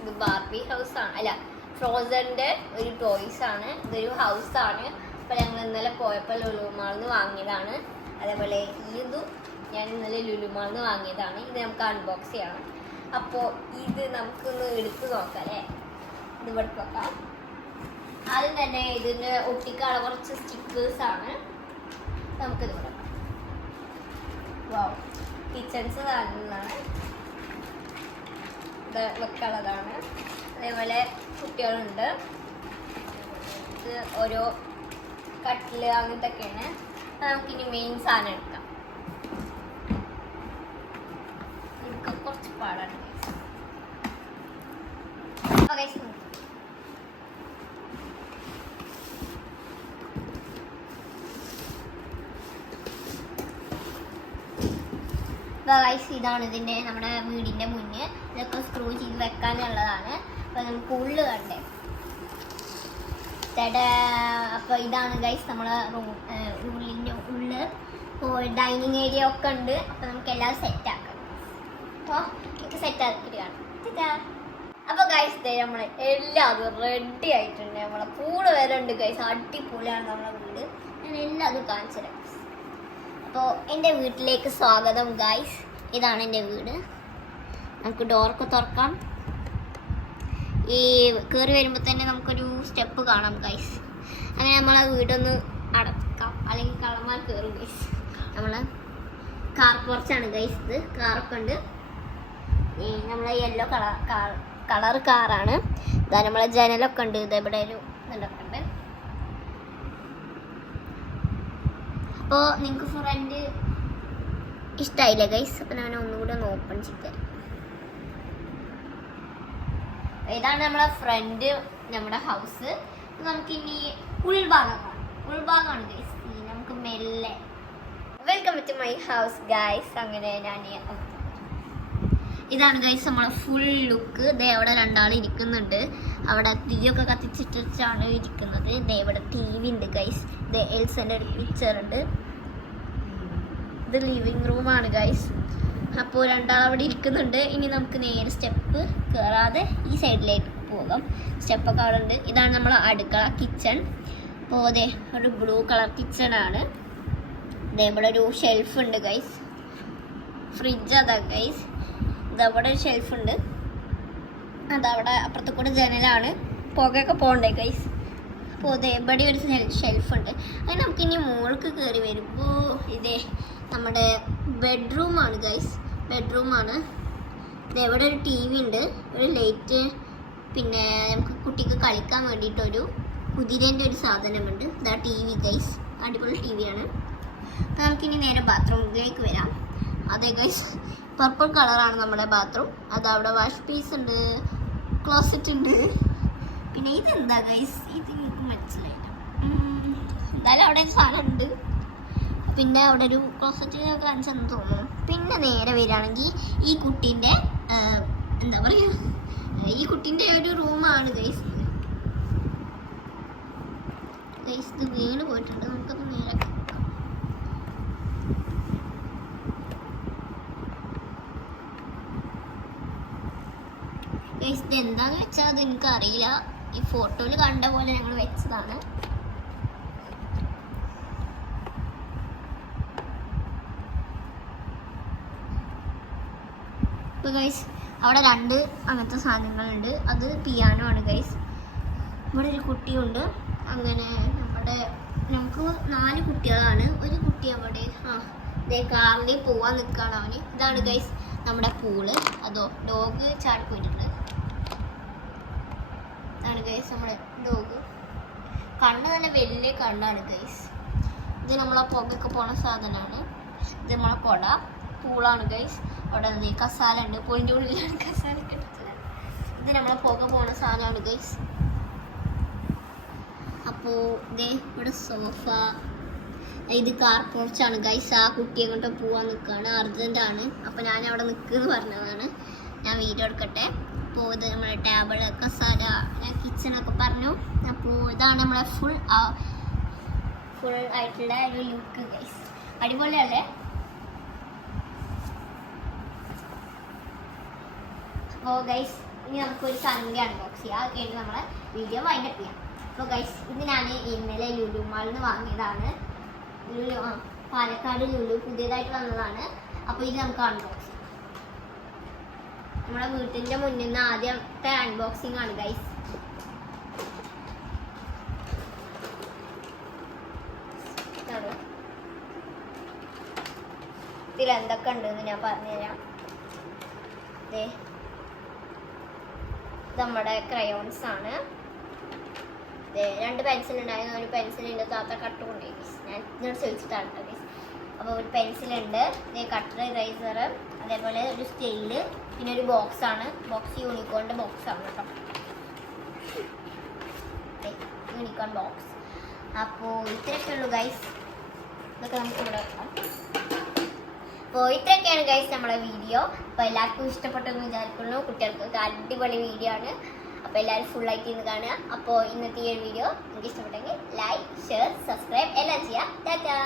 ഇത് Barbie house ആണ്, അല്ല ഫ്രോസന്റെ ഒരു ടോയ്സ് ആണ്. ഇതൊരു ഹൗസ് ആണ്. അപ്പോൾ ഞങ്ങൾ ഇന്നലെ പോയപ്പോൾ ലുലുമാളിന്ന് വാങ്ങിയതാണ്. അതേപോലെ ഇതും ഞാൻ ഇന്നലെ ലുലുമാളിന്ന് വാങ്ങിയതാണ്. ഇത് നമുക്ക് അൺബോക്സ് ചെയ്യണം. അപ്പോൾ ഇത് നമുക്കൊന്ന് എടുത്ത് നോക്കാം അല്ലേ. ഇത് ഇവിടെ നോക്കാം. ആദ്യം തന്നെ ഇതിൻ്റെ ഒട്ടിക്കാനുള്ള കുറച്ച് സ്റ്റിക്കേഴ്സ് ആണ്. നമുക്കിത് കൊടുക്കാം. വാവ്, കിച്ചൺസ് കാണുന്നതാണ്, ഇത് വെക്കാനുള്ളതാണ്. അതേപോലെ കുട്ടികളുണ്ട്. ഇത് ഓരോ കട്ടില് അങ്ങനത്തെ ഒക്കെയാണ്. നമുക്കിനി മെയിൻ സാധനം എടുക്കാം. എനിക്ക് കുറച്ച് പാടാണ്. ഇതാണ് ഇതിൻ്റെ നമ്മുടെ വീടിൻ്റെ മുന്നേ. ഇതൊക്കെ സ്ക്രൂ ചെയ്ത് വെക്കാനുള്ളതാണ്. അപ്പോൾ നമുക്ക് ഉള്ളു കണ്ടേ. അപ്പോൾ ഇതാണ് ഗൈസ് നമ്മളെ റൂമിൻ്റെ ഉള്ളിൽ. ഇപ്പോൾ ഡൈനിങ് ഏരിയ ഒക്കെ ഉണ്ട്. അപ്പോൾ നമുക്ക് എല്ലാം സെറ്റാക്കാം. അപ്പോൾ എനിക്ക് സെറ്റാക്കിയിട്ട് കാണാം. അപ്പോൾ ഗൈസ് നമ്മൾ എല്ലാതും റെഡി ആയിട്ടുണ്ട്. നമ്മളെ പൂള് വരെ ഉണ്ട് ഗൈസ്. അടിപൊളിയാണ് നമ്മളെ വീട്. ഞാൻ എല്ലാതും കാണിച്ചു തരാം. അപ്പോൾ എൻ്റെ വീട്ടിലേക്ക് സ്വാഗതം ഗൈസ്. ഇതാണ് എൻ്റെ വീട്. നമുക്ക് ഡോറൊക്കെ തുറക്കാം. ഈ കയറി വരുമ്പോൾ തന്നെ നമുക്കൊരു സ്റ്റെപ്പ് കാണാം ഗൈസ്. അങ്ങനെ നമ്മളെ വീടൊന്ന് അടക്കാം, അല്ലെങ്കിൽ കള്ളന്മാർ കയറും ഗൈസ്. നമ്മൾ കാർ പോർച്ചാണ് ഗൈസ്. ഇത് കാറൊക്കെ ഉണ്ട്. നമ്മളെ യെല്ലോ കളർ കാറാണ്. ഇതാ നമ്മളെ ജനലൊക്കെ ഉണ്ട്. ഇതെവിടെ ഒരു ഇതൊക്കെ ഉണ്ട്. അപ്പോൾ നിങ്ങൾക്ക് ഫ്രണ്ട് ഇഷ്ടമായില്ലേ ഗൈസ്? അപ്പം ഞാൻ ഒന്നുകൂടെ ഒന്ന് ഓപ്പൺ ചെയ്ത്. ഇതാണ് നമ്മളെ ഫ്രണ്ട്, നമ്മുടെ ഹൗസ്. നമുക്കിനി ഉൾഭാഗമാണ് ഗൈസ്. നമുക്ക് മെല്ലെ welcome to my house guys. അങ്ങനെ ഞാൻ ഇതാണ് ഗൈസ് നമ്മളെ ഫുൾ ലുക്ക്. ദേ അവിടെ രണ്ടാൾ ഇരിക്കുന്നുണ്ട്. അവിടെ തിരിയൊക്കെ കത്തിച്ചിട്ടാണ് ഇരിക്കുന്നത്. ദേ ഇവിടെ ടി വി ഉണ്ട് ഗൈസ്. ദേ എൽസൻ്റെ ഒരു പിക്ചർ ഉണ്ട്. ഇത് ലിവിങ് റൂമാണ് ഗൈസ്. അപ്പോൾ രണ്ടാൾ അവിടെ ഇരിക്കുന്നുണ്ട്. ഇനി നമുക്ക് നേരെ സ്റ്റെപ്പ് കയറാതെ ഈ സൈഡിലേക്ക് പോകാം. സ്റ്റെപ്പൊക്കെ അവിടെ ഉണ്ട്. ഇതാണ് നമ്മളെ അടുക്കള, കിച്ചൺ. അപ്പോൾ അതെ ഒരു ബ്ലൂ കളർ കിച്ചണാണ്. ഇതേ ഇവിടെ ഒരു ഷെൽഫ് ഉണ്ട് ഗൈസ്. ഫ്രിഡ്ജ് അതാ ഗൈസ്. ഇതവിടെ ഒരു ഷെൽഫ് ഉണ്ട്. അതവിടെ അപ്പുറത്ത് കൂടെ ജനലാണ്. പുകയൊക്കെ പോകണ്ടേ ഗൈസ്. അപ്പോൾ ഇതേ ഇവിടെ ഒരു ഷെൽഫ് ഉണ്ട്. അത് നമുക്കിനി മുകൾക്ക് കയറി വരുമ്പോൾ ഇതേ നമ്മുടെ ബെഡ്റൂമാണ് ഗൈസ്. ബെഡ്റൂമാണ്. ഇതെവിടെ ഒരു ടി വി ഉണ്ട്, ഒരു ലൈറ്റ്, പിന്നെ നമുക്ക് കുട്ടിക്ക് കളിക്കാൻ വേണ്ടിയിട്ടൊരു കുതിരേൻ്റെ ഒരു സാധനമുണ്ട്. ഇതാ ടി വി ഗൈസ്. അടിപൊളി ടി വിയാണ്. അപ്പോൾ നമുക്കിനി നേരെ ബാത്റൂമിലേക്ക് വരാം. അതെ ഗൈസ്, പർപ്പിൾ കളറാണ് നമ്മുടെ ബാത്റൂം. അതവിടെ വാഷ് പീസ് ഉണ്ട്, ക്ലോസറ്റ് ഉണ്ട്. പിന്നെ ഇതെന്താ ഗൈസ്? ഇത് എനിക്ക് മനസ്സിലായില്ല. എന്തായാലും അവിടെ ഒരു സാധനം ഉണ്ട്. പിന്നെ അവിടെ ഒരു ക്ലോസറ്റ് കാണിച്ചെന്ന് തോന്നുന്നു. പിന്നെ നേരെ വരികയാണെങ്കിൽ ഈ കുട്ടീൻ്റെ എന്താ പറയുക, ഈ കുട്ടീൻ്റെ ഒരു റൂമാണ് ഗൈസ്. ഗൈസ് ഇത് വീണ് പോയിട്ടുണ്ട്. നമുക്കത് നേരെ ഗൈസ് ഇത് എന്താന്ന് വെച്ചാൽ അത് എനിക്കറിയില്ല. ഈ ഫോട്ടോയിൽ കണ്ട പോലെ ഞങ്ങൾ വെച്ചതാണ്. ഇപ്പോൾ ഗൈസ് അവിടെ രണ്ട് അങ്ങനത്തെ സാധനങ്ങളുണ്ട്. അത് പിയാനോ ആണ് ഗൈസ്. ഇവിടെ ഒരു കുട്ടിയുണ്ട്. അങ്ങനെ നമുക്ക് 4 കുട്ടികളാണ്. ഒരു കുട്ടി അവിടെ കാറിൽ പോവാൻ നിൽക്കുകയാണ് അവന്. ഇതാണ് ഗൈസ് നമ്മുടെ പൂള്. അതോ ഡോഗ് ചാടി പോയിട്ടുണ്ട്. ഇതാണ് ഗൈസ് നമ്മുടെ ഡോഗ്. കണ്ണ് നല്ല വലിയ കണ്ണാണ് ഗൈസ്. ഇത് നമ്മളെ പുകയൊക്കെ പോണ സാധനമാണ്. ഇത് നമ്മളെ കൊട പൂളാണ് ഗൈസ്. അവിടെ കസാല ഉണ്ട്. പോയിൻ്റെ ഉള്ളിലാണ് കസാല കിടക്കുന്നത്. ഇത് നമ്മളെ പുക പോണ സാധനമാണ് ഗൈസ്. അപ്പോൾ ഇതേ ഇവിടെ സോഫ. ഇത് കാർ പോർച്ചാണ് ഗൈസ്. ആ കുട്ടിയെ കൊണ്ട് പോവാൻ നിൽക്കുകയാണ്. അർജൻറ്റാണ്. അപ്പോൾ ഞാൻ അവിടെ നിൽക്കുമെന്ന് പറഞ്ഞതാണ്. ഞാൻ വീഡിയോ എടുക്കട്ടെ. അപ്പോൾ ഇത് നമ്മുടെ ടേബിള്, കസാല, കിച്ചണൊക്കെ പറഞ്ഞു. അപ്പോൾ ഇതാണ് നമ്മളെ ഫുൾ ആയിട്ടുള്ള ഒരു ലുക്ക് ഗൈസ്. അടിപൊളിയല്ലേ? അപ്പോൾ ഗൈസ് ഇനി നമുക്കൊരു സാധനം അൺബോക്സ് ചെയ്യാം. അത് കഴിഞ്ഞ് നമ്മളെ വീഡിയോ വൈൻഡപ്പ് ചെയ്യാം. അപ്പോൾ ഗൈസ്, ഇത് ഞാൻ ഇന്നലെ ലുലു മാളിൽ നിന്ന് വാങ്ങിയതാണ്. പാലക്കാട് ലുലു പുതിയതായിട്ട് വന്നതാണ്. അപ്പോൾ ഇത് നമുക്ക് അൺബോക്സ് ചെയ്യാം. നമ്മുടെ വീട്ടിൻ്റെ മുന്നിൽ നിന്ന് ആദ്യത്തെ അൺബോക്സിംഗ് ആണ് ഗൈസ്. ഇതിൽ എന്തൊക്കെ ഉണ്ടെന്ന് ഞാൻ പറഞ്ഞുതരാം. ഇത് നമ്മുടെ ക്രയോൺസ് ആണ്. 2 പെൻസിൽ ഉണ്ടായിരുന്നു. ഒരു പെൻസിലിൻ്റെ താത്ത കട്ട് കൊണ്ടുപോയി ഗൈസ്. ഞാൻ ഇതിനോട് ചോദിച്ചിട്ടാണ് കേട്ടോ ഗൈസ്. അപ്പോൾ ഒരു പെൻസിലുണ്ട്, കട്ടർ, ഇറൈസർ, അതേപോലെ ഒരു സ്കെയില്, പിന്നെ ഒരു ബോക്സ് ആണ്. ബോക്സ് യൂണിക്കോണിൻ്റെ ബോക്സ് ആണ് കേട്ടോ. Unicorn box. അപ്പോൾ ഇത്രയൊക്കെ ഉള്ളൂ ഗൈസ്. ഇതൊക്കെ നമുക്ക് ഇവിടെ വെക്കാം. അപ്പോൾ ഇത്രയൊക്കെയാണ് ഗൈസ് നമ്മുടെ വീഡിയോ. അപ്പോൾ എല്ലാവർക്കും ഇഷ്ടപ്പെട്ടെന്ന് വിചാരിക്കുന്നു. കുട്ടികൾക്ക് അടിപൊളി വീഡിയോ ആണ്. അപ്പോൾ എല്ലാവരും ഫുള്ളായിട്ട് ഇന്ന് കാണുക. അപ്പോൾ ഇന്നത്തെ ഈ ഒരു വീഡിയോ നിങ്ങൾക്ക് ഇഷ്ടപ്പെട്ടെങ്കിൽ ലൈക്ക്, ഷെയർ, സബ്സ്ക്രൈബ് എല്ലാം ചെയ്യുക. ടാറ്റാ.